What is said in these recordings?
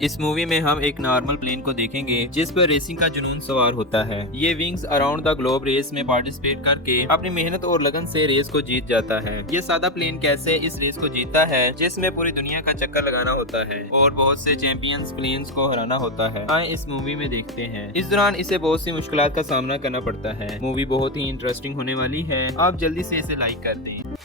इस मूवी में हम एक नॉर्मल प्लेन को देखेंगे जिस पर रेसिंग का जुनून सवार होता है। ये wings around the globe race में पार्टिसिपेट करके अपनी मेहनत और लगन से रेस को जीत जाता है। ये सादा प्लेन कैसे इस रेस को जीतता है जिसमें पूरी दुनिया का चक्कर लगाना होता है और बहुत से चैंपियंस प्लेन्स को हराना होता है, आए इस मूवी में देखते हैं। इस दौरान इसे बहुत सी मुश्किलात का सामना करना पड़ता है। मूवी बहुत ही इंटरेस्टिंग होने वाली है, आप जल्दी से इसे लाइक कर दें।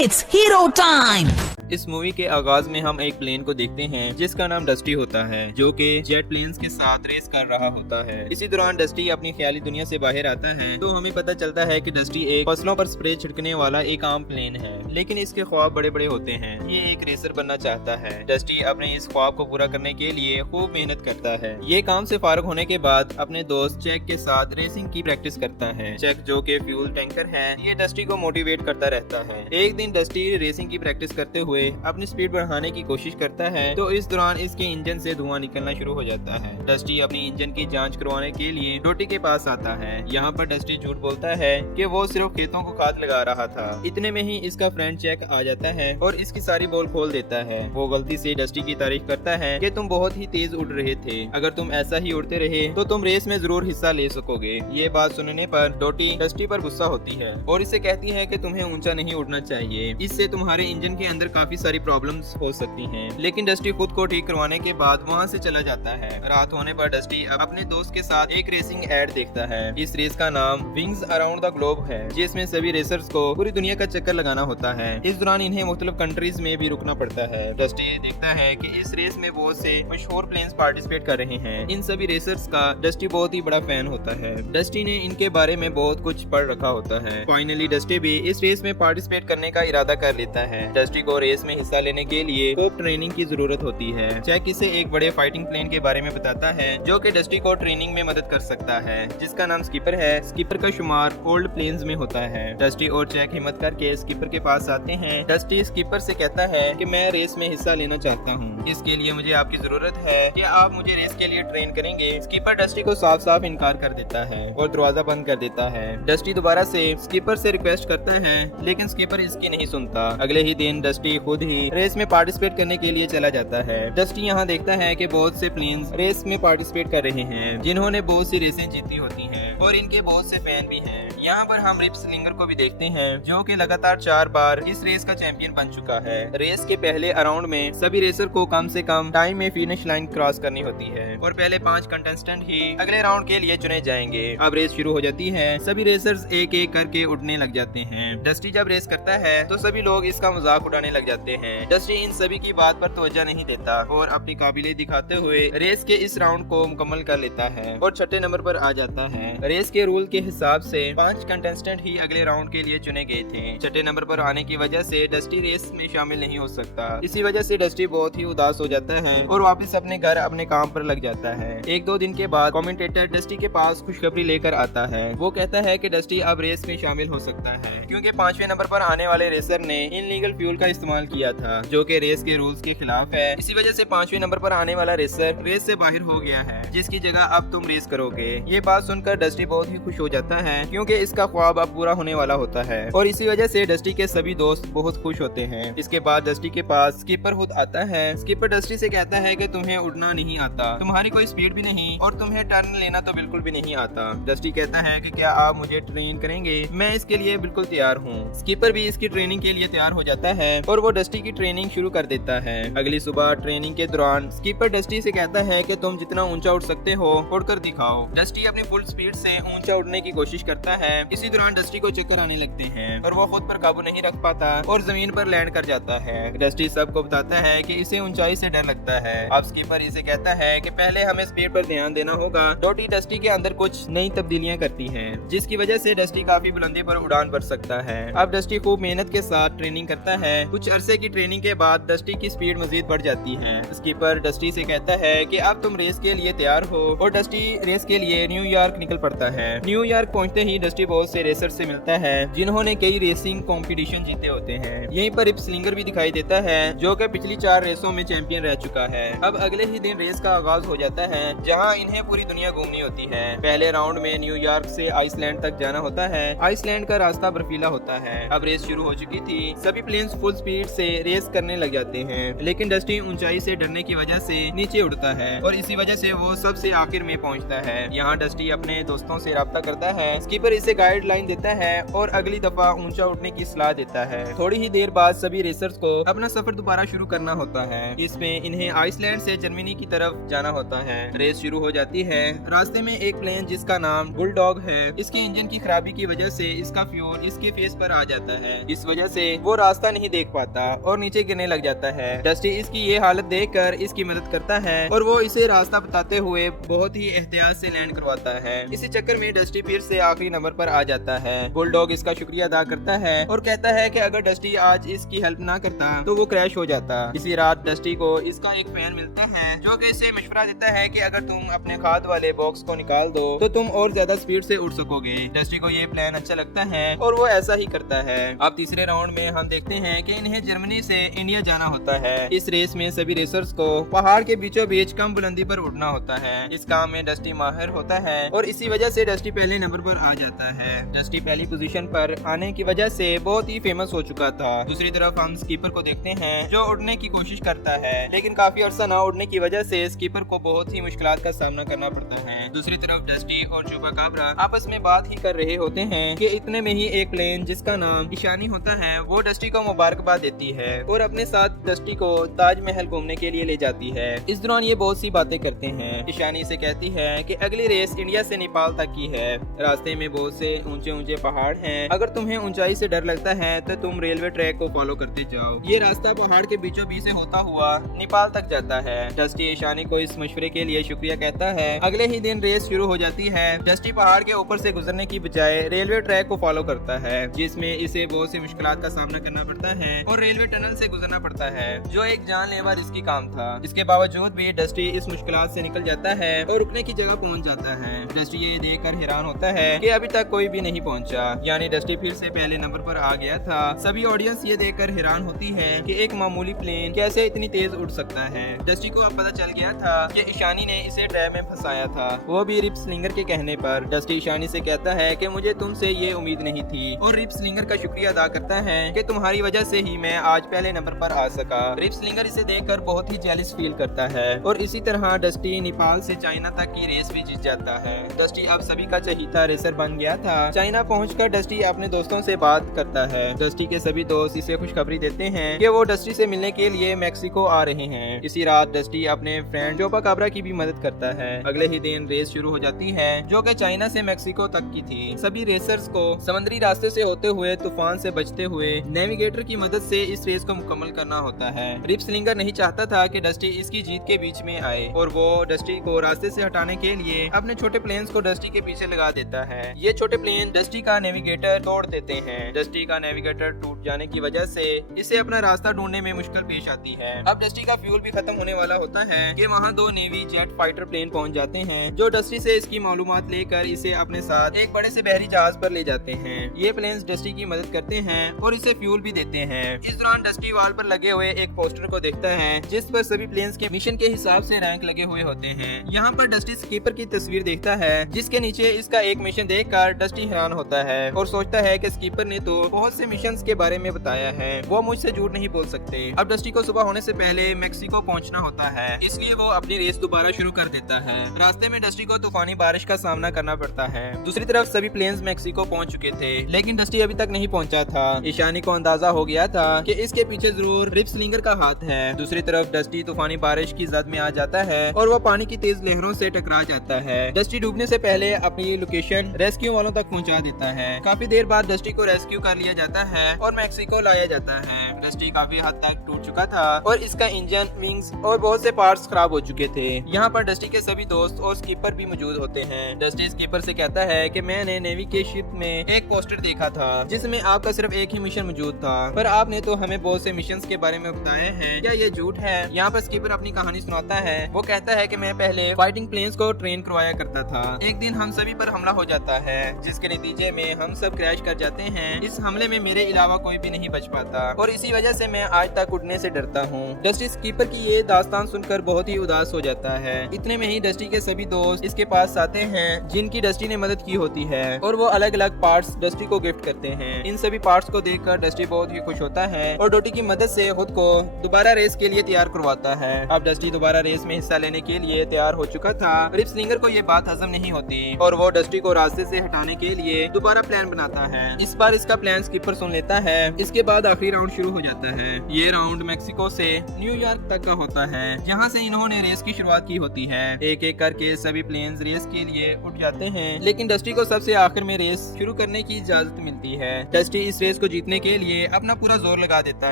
It's hero time! इस मूवी के आगाज में हम एक प्लेन को देखते हैं जिसका नाम डस्टी होता है, जो कि जेट प्लेन्स के साथ रेस कर रहा होता है। इसी दौरान डस्टी अपनी ख्याली दुनिया से बाहर आता है तो हमें पता चलता है कि डस्टी एक फसलों पर स्प्रे छिड़कने वाला एक आम प्लेन है, लेकिन इसके ख्वाब बड़े बड़े होते हैं। ये एक रेसर बनना चाहता है। डस्टी अपने इस ख्वाब को पूरा करने के लिए खूब मेहनत करता है। ये काम से फारिग होने के बाद अपने दोस्त चेक के साथ रेसिंग की प्रैक्टिस करता है। चेक, जो कि फ्यूल टैंकर है, ये डस्टी को मोटिवेट करता रहता है। एक दिन डस्टी रेसिंग की प्रैक्टिस करते हुए अपनी स्पीड बढ़ाने की कोशिश करता है तो इस दौरान इसके इंजन से धुआं निकलना शुरू हो जाता है। डस्टी अपनी इंजन की जांच करवाने के लिए डोटी के पास आता है। यहाँ पर डस्टी झूठ बोलता है कि वो सिर्फ खेतों को खाद लगा रहा था। इतने में ही इसका फ्रेंड चेक आ जाता है और इसकी सारी बॉल खोल देता है। वो गलती से डस्टी की तारीफ करता है कि तुम बहुत ही तेज उड़ रहे थे, अगर तुम ऐसा ही उड़ते रहे तो तुम रेस में जरूर हिस्सा ले सकोगे। ये बात सुनने पर डोटी डस्टी पर गुस्सा होती है और इसे कहती है कि तुम्हें ऊंचा नहीं उड़ना चाहिए, इससे तुम्हारे इंजन के अंदर काफी सारी प्रॉब्लम्स हो सकती हैं। लेकिन डस्टी खुद को ठीक करवाने के बाद वहां से चला जाता है। रात होने पर डस्टी अपने दोस्त के साथ एक रेसिंग एड देखता है। इस रेस का नाम विंग्स अराउंड द ग्लोब है, जिसमें सभी रेसर्स को पूरी दुनिया का चक्कर लगाना होता है। इस दौरान इन्हें मुख्तलिफ कंट्रीज में भी रुकना पड़ता है। डस्टी देखता है कि इस रेस में बहुत से मशहूर प्लेन्स पार्टिसिपेट कर रहे हैं। इन सभी रेसर्स का डस्टी बहुत ही बड़ा फैन होता है। डस्टी ने इनके बारे में बहुत कुछ पढ़ रखा होता है। फाइनली डस्टी भी इस रेस में पार्टिसिपेट करने का इरादा कर लेता है। डस्टी को रेस में हिस्सा लेने के लिए खूब ट्रेनिंग की जरूरत होती है। चेक इसे एक बड़े फाइटिंग प्लेन के बारे में बताता है जो कि डस्टी को ट्रेनिंग में मदद कर सकता है, जिसका नाम स्कीपर है। स्कीपर का शुमार ओल्ड प्लेन्स में होता है। डस्टी और चेक हिम्मत करके स्कीपर के पास आते हैं। डस्टी स्कीपर से कहता है कि मैं रेस में हिस्सा लेना चाहता हूँ, इसके लिए मुझे आपकी जरूरत है कि आप मुझे रेस के लिए ट्रेन करेंगे। स्कीपर डस्टी को साफ साफ इनकार कर देता है और दरवाजा बंद कर देता है। डस्टी दोबारा से स्कीपर से रिक्वेस्ट करता है, लेकिन स्कीपर इसकी नहीं सुनता। अगले ही दिन डस्टी खुद ही रेस में पार्टिसिपेट करने के लिए चला जाता है। डस्टी यहाँ देखता है कि बहुत से प्लेन्स रेस में पार्टिसिपेट कर रहे हैं जिन्होंने बहुत सी रेसें जीती होती हैं और इनके बहुत से फैन भी हैं। यहाँ पर हम रिप स्लिंगर को भी देखते हैं जो कि लगातार 4 बार इस रेस का चैंपियन बन चुका है। रेस के पहले अराउंड में सभी रेसर को कम से कम टाइम में फिनिश लाइन क्रॉस करनी होती है और पहले 5 कंटेस्टेंट ही अगले राउंड के लिए चुने जाएंगे। अब रेस शुरू हो जाती है। सभी रेसर्स एक एक करके उड़ने लग जाते हैं। डस्टी जब रेस करता है तो सभी लोग इसका मजाक उड़ाने लग जाते हैं। डस्टी इन सभी की बात पर तवज्जो नहीं देता और अपनी काबिलियत दिखाते हुए रेस के इस राउंड को मुकम्मल कर लेता है और छठे नंबर पर आ जाता है। रेस के रूल के हिसाब से 5 कंटेस्टेंट ही अगले राउंड के लिए चुने गए थे। छठे नंबर पर आने की वजह से डस्टी रेस में शामिल नहीं हो सकता। इसी वजह से डस्टी बहुत ही उदास हो जाता है और वापस अपने घर अपने काम पर लग जाता है। 1-2 दिन के बाद कमेंटेटर डस्टी के पास खुशखबरी लेकर आता है। वो कहता है कि डस्टी अब रेस में शामिल हो सकता है क्योंकि 5वें नंबर पर आने वाले रेसर ने इनलीगल फ्यूल का इस्तेमाल किया था, जो कि रेस के रूल्स के खिलाफ है। इसी वजह से 5वें नंबर पर आने वाला रेसर रेस से बाहर हो गया है, जिसकी जगह अब तुम रेस करोगे। ये बात सुनकर डस्टी बहुत ही खुश हो जाता है क्योंकि इसका ख्वाब अब पूरा होने वाला होता है और इसी वजह से डस्टी के सभी दोस्त बहुत खुश होते हैं। इसके बाद डस्टी के पास स्कीपर खुद आता है। स्कीपर डस्टी से कहता है कि तुम्हें उड़ना नहीं आता, तुम्हारी कोई स्पीड भी नहीं और तुम्हें टर्न लेना तो बिल्कुल भी नहीं आता। डस्टी कहता है कि क्या आप मुझे ट्रेन करेंगे? मैं इसके लिए बिल्कुल तैयार हूँ। स्कीपर भी इसकी ट्रेनिंग के लिए तैयार हो जाता है और वो डस्टी की ट्रेनिंग शुरू कर देता है। अगली सुबह ट्रेनिंग के दौरान स्कीपर डस्टी से कहता है कि तुम जितना ऊंचा उड़ सकते हो उड़कर दिखाओ। डस्टी अपनी फुल स्पीड से ऊंचा उड़ने की कोशिश करता है। इसी दौरान डस्टी को चक्कर आने लगते हैं और वो खुद पर काबू नहीं रख पाता और जमीन पर लैंड कर जाता है। डस्टी सबको बताता है कि इसे ऊंचाई से डर लगता है। अब स्कीपर इसे कहता है कि पहले हमें स्पीड पर ध्यान देना होगा। डोटी डस्टी के अंदर कुछ नई तब्दीलियां करती हैं, जिसकी वजह से डस्टी काफी बुलंदी पर उड़ान भर सकता है। अब डस्टी खूब मेहनत के साथ ट्रेनिंग करता है। कुछ अरसे की ट्रेनिंग के बाद डस्टी की स्पीड मजीद बढ़ जाती है। स्कीपर डस्टी से कहता है कि अब तुम रेस के लिए तैयार हो और डस्टी रेस के लिए न्यूयॉर्क निकल पड़ता है। न्यूयॉर्क पहुंचते ही डस्टी डस्टी बहुत से रेसर से मिलता है जिन्होंने कई रेसिंग कंपटीशन जीते होते हैं। यहीं पर रिप स्लिंगर भी दिखाई देता है जो कि पिछली 4 रेसों में चैंपियन रह चुका है। अब अगले ही दिन रेस का आगाज हो जाता है जहां इन्हें पूरी दुनिया घूमनी होती है। पहले राउंड में न्यूयॉर्क से आइसलैंड तक जाना होता है। आइसलैंड का रास्ता बर्फीला होता है। अब रेस शुरू हो चुकी थी। सभी प्लेन्स फुल स्पीड से रेस करने लग जाते हैं, लेकिन डस्टी ऊंचाई से डरने की वजह से नीचे उड़ता है और इसी वजह से वो सबसे आखिर में पहुंचता है। यहाँ डस्टी अपने दोस्तों से राब्ता करता है। स्कीपर इसे गाइडलाइन देता है और अगली दफा ऊंचा उठने की सलाह देता है। थोड़ी ही देर बाद सभी रेसर्स को अपना सफर दोबारा शुरू करना होता है। इसमें इन्हें आइसलैंड से जर्मनी की तरफ जाना होता है। रेस शुरू हो जाती है। रास्ते में एक प्लेन जिसका नाम बुलडॉग है, इसके इंजन की खराबी की वजह से इसका फ्यूल इसके फेस पर आ जाता है। इस वजह से वो रास्ता नहीं देख पाता और नीचे गिरने लग जाता है। डस्टी इसकी ये हालत देखकर इसकी मदद करता है और वो इसे रास्ता बताते हुए बहुत ही एहतियात से लैंड करवाता है। इसी चक्कर में डस्टी फिर से आखिरी नंबर पर आ जाता है। बुलडॉग इसका शुक्रिया अदा करता है और कहता है कि अगर डस्टी आज इसकी हेल्प ना करता तो वो क्रैश हो जाता। इसी रात डस्टी को इसका एक फैन मिलता है जो कि इसे मशवरा देता है कि अगर तुम अपने खाद वाले बॉक्स को निकाल दो तो तुम और ज्यादा स्पीड से उड़ सकोगे। डस्टी को ये प्लान अच्छा लगता है और वो ऐसा ही करता है। अब तीसरे राउंड में हम देखते हैं कि इन्हें जर्मनी से इंडिया जाना होता है। इस रेस में सभी रेसर्स को पहाड़ के बीचों बीच कम बुलंदी पर उड़ना होता है। इस काम में डस्टी माहिर होता है और इसी वजह से डस्टी पहले नंबर पर आ जाता है। डस्टी पहली पोजीशन पर आने की वजह से बहुत ही फेमस हो चुका था। दूसरी तरफ हम स्कीपर को देखते हैं जो उड़ने की कोशिश करता है, लेकिन काफी अरसा ना उड़ने की वजह से स्कीपर को बहुत ही मुश्किलात का सामना करना पड़ता है। दूसरी तरफ डस्टी और चुपाकाब्रा आपस में बात ही कर रहे होते हैं कि इतने में ही एक प्लेन जिसका नाम ईशानी होता है वो डस्टी को मुबारकबाद देती है और अपने साथ डस्टी को ताजमहल घूमने के लिए ले जाती है। इस दौरान ये बहुत सी बातें करते हैं। ईशानी से कहती है कि अगली रेस इंडिया से नेपाल तक की है। रास्ते में बहुत से ऊंचे ऊंचे पहाड़ हैं। अगर तुम्हें ऊंचाई से डर लगता है तो तुम रेलवे ट्रैक को फॉलो करते जाओ। ये रास्ता पहाड़ के बीचों बीच से होता हुआ नेपाल तक जाता है। डस्टी ईशानी को इस मशवरे के लिए शुक्रिया कहता है। अगले ही दिन रेस शुरू हो जाती है। डस्टी पहाड़ के ऊपर से गुजरने की बजाय रेलवे ट्रैक को फॉलो करता है जिसमें इसे बहुत सी मुश्किलात का सामना करना पड़ता है और रेलवे टनल से गुजरना पड़ता है जो एक जानलेवा रिस्की काम था। इसके बावजूद भी डस्टी इस मुश्किलात से निकल जाता है और रुकने की जगह पहुंच जाता है। डस्टी ये देखकर हैरान होता है कि अभी तक कोई भी नहीं पहुंचा, यानी डस्टी फिर से पहले नंबर पर आ गया था। सभी ऑडियंस ये देखकर हैरान होती है कि एक मामूली प्लेन कैसे इतनी तेज उड़ सकता है। डस्टी को अब पता चल गया था कि ईशानी ने इसे ट्रैप में फंसाया था, वो भी रिप स्लिंगर के कहने पर। डस्टी ईशानी से कहता है कि मुझे तुमसे ये उम्मीद नहीं थी और रिप स्लिंगर का शुक्रिया अदा करता है कि तुम्हारी वजह से ही मैं आज पहले नंबर पर आ सका। रिप स्लिंगर इसे देखकर बहुत ही जेलस फील करता है और इसी तरह डस्टी नेपाल से चाइना तक की रेस भी जीत जाता है। डस्टी अब सभी का चहीता रेसर बन गया था। चाइना पहुंचकर डस्टी अपने दोस्तों से बात करता है। डस्टी के सभी दोस्त इसे खुशखबरी देते हैं कि वो डस्टी से मिलने के लिए मेक्सिको आ रहे हैं। इसी रात डस्टी अपने फ्रेंड चुपाकाब्रा की भी मदद करता है। अगले ही दिन रेस शुरू हो जाती है जो कि चाइना से मेक्सिको तक की थी। सभी रेसर्स को समुद्री रास्ते से होते हुए तूफान से बचते हुए नेविगेटर की मदद से इस रेस को मुकम्मल करना होता है। रिप स्लिंगर नहीं चाहता था कि डस्टी इसकी जीत के बीच में आए और वो डस्टी को रास्ते से हटाने के लिए अपने छोटे प्लेन्स को डस्टी के पीछे लगा देता है। ये छोटे प्लेन डस्टी का नेविगेटर तोड़ देते हैं। डस्टी का नेविगेटर टूट जाने की वजह से इसे अपना रास्ता ढूंढने में मुश्किल पेश आती है। अब डस्टी का फ्यूल भी खत्म होने वाला होता है कि वहाँ 2 नेवी जेट फाइटर प्लेन पहुँच जाते हैं जो डस्टी से इसकी मालूमात लेकर इसे अपने साथ एक बड़े से बहरी जहाज पर ले जाते हैं। ये प्लेन्स डस्टी की मदद करते हैं और इसे फ्यूल भी देते हैं। इस दौरान डस्टी वॉल पर लगे हुए एक पोस्टर को देखता है जिस पर सभी प्लेन्स के मिशन के हिसाब से रैंक लगे हुए होते हैं। यहाँ पर डस्टी स्कीपर की तस्वीर देखता है जिसके नीचे इसका एक मिशन देखकर डस्टी हैरान होता है और सोचता है कि स्कीपर ने तो बहुत से मिशंस के बारे में बताया है, वो मुझसे झूठ नहीं बोल सकते। अब डस्टी को सुबह होने से पहले मेक्सिको पहुँचना होता है, इसलिए वो अपनी रेस दोबारा शुरू कर देता है। रास्ते में डस्टी को तूफानी बारिश का सामना करना पड़ता है। दूसरी तरफ सभी प्लेन्स मेक्सिको पहुँच चुके थे लेकिन डस्टी अभी तक नहीं पहुँचा था। ईशानी को अंदाजा हो गया था कि इसके पीछे जरूर रिप स्लिंगर का हाथ है। दूसरी तरफ डस्टी तूफानी बारिश की जद में आ जाता है और वो पानी की तेज लहरों से टकरा जाता है। डस्टी डूबने से पहले अपनी लोकेशन रेस्क्यू वालों तक पहुंचा देता है। काफी देर बाद डस्टी को रेस्क्यू कर लिया जाता है और मेक्सिको लाया जाता है। डस्टी काफी हद तक टूट चुका था और इसका इंजन, विंग्स और बहुत से पार्ट्स खराब हो चुके थे। यहाँ पर डस्टी के सभी दोस्त और स्कीपर भी मौजूद होते हैं। डस्टी स्कीपर से कहता है कि मैंने नेवी के शिप में एक पोस्टर देखा था जिसमें आपका सिर्फ एक ही मिशन मौजूद था, पर आपने तो हमें बहुत से मिशंस के बारे में बताए हैं, क्या ये झूठ है? यहाँ पर स्कीपर अपनी कहानी सुनाता है। वो कहता है कि मैं पहले फाइटिंग प्लेन्स को ट्रेन करवाया करता था। एक दिन हम सभी पर हमला हो जाता है जिसके नतीजे में हम सब क्रैश कर जाते हैं। इस हमले में मेरे अलावा कोई भी नहीं बच पाता और इसी वजह से मैं आज तक उड़ने से डरता हूँ। डस्टी स्कीपर की ये दास्तान सुनकर बहुत ही उदास हो जाता है। इतने में ही डस्टी के सभी दोस्त इसके पास आते हैं जिनकी डस्टी ने मदद की होती है और वो अलग अलग पार्ट्स डस्टी को गिफ्ट करते हैं। इन सभी पार्ट्स को देखकर डस्टी बहुत ही खुश होता है और डोटी की मदद से खुद को दोबारा रेस के लिए तैयार करवाता है। अब डस्टी दोबारा रेस में हिस्सा लेने के लिए तैयार हो चुका था। रिप स्लिंगर को ये बात हजम नहीं होती और वो डस्टी को रास्ते से हटाने के लिए दोबारा प्लान बनाता है। इस बार इसका प्लान स्कीपर सुन लेता है। इसके बाद आखिरी राउंड शुरू हो जाता है। ये राउंड मेक्सिको से न्यूयॉर्क तक का होता है जहाँ से इन्होंने रेस की शुरुआत की होती है। एक एक करके सभी प्लेन्स रेस के लिए उठ जाते हैं, लेकिन डस्टी को सबसे आखिर में रेस शुरू करने की इजाजत मिलती है। डस्टी इस रेस को जीतने के लिए अपना पूरा जोर लगा देता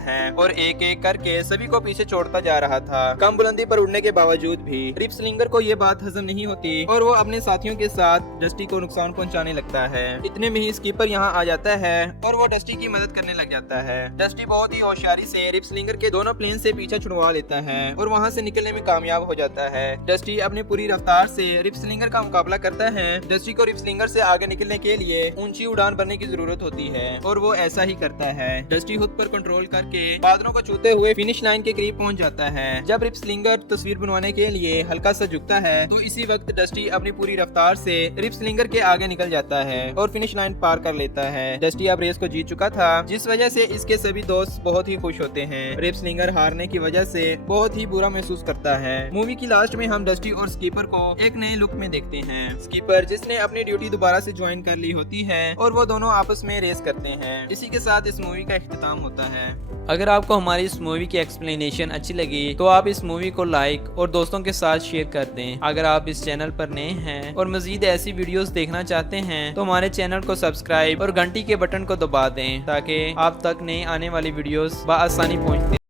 है और एक एक करके सभी को पीछे छोड़ता जा रहा था, कम बुलंदी पर उड़ने के बावजूद भी। रिप स्लिंगर को ये बात हजम नहीं होती और वो अपने साथियों के साथ डस्टी को नुकसान पहुंचाने लगता है। इतने में ही स्कीपर यहाँ आ जाता है और वो डस्टी की मदद करने लग जाता है। डस्टी बहुत ही होशियारी से रिप स्लिंगर के दोनों प्लेन से पीछा छुड़वा लेता है और वहाँ से निकलने में कामयाब हो जाता है। डस्टी अपनी पूरी रफ्तार से रिप स्लिंगर का मुकाबला करता है। डस्टी को रिप स्लिंगर से आगे निकलने के लिए ऊंची उड़ान भरने की जरूरत होती है और वो ऐसा ही करता है। डस्टी खुद पर कंट्रोल करके बादलों को छूते हुए फिनिश लाइन के करीब पहुंच जाता है। जब रिप स्लिंगर तस्वीर बनवाने के लिए हल्का सा झुकता है तो इसी वक्त डस्टी अपनी पूरी रफ्तार से रिप स्लिंगर के आगे निकल जाता है और फिनिश लाइन पार कर लेता है। डस्टी अब रेस को जीत चुका था जिस वजह से इसके सभी दोस्त बहुत ही खुश होते हैं। रिप स्लिंगर हारने की वजह से बहुत ही बुरा महसूस करता है। मूवी की लास्ट में हम डस्टी और स्कीपर को एक नए लुक में देखते हैं। स्कीपर जिसने अपनी ड्यूटी दोबारा से ज्वाइन कर ली होती है और वो दोनों आपस में रेस करते हैं। इसी के साथ इस मूवी का इख्तिताम होता है। अगर आपको हमारी इस मूवी की एक्सप्लेनेशन अच्छी लगी तो आप इस मूवी को लाइक और दोस्तों के साथ शेयर कर दें। अगर आप इस चैनल पर नए हैं और मजीद ऐसी वीडियोस देखना चाहते हैं तो हमारे चैनल को सब्सक्राइब और घंटी के बटन को दबा दें ताकि आप तक नई आने वाली वीडियोस बआसानी पहुंचती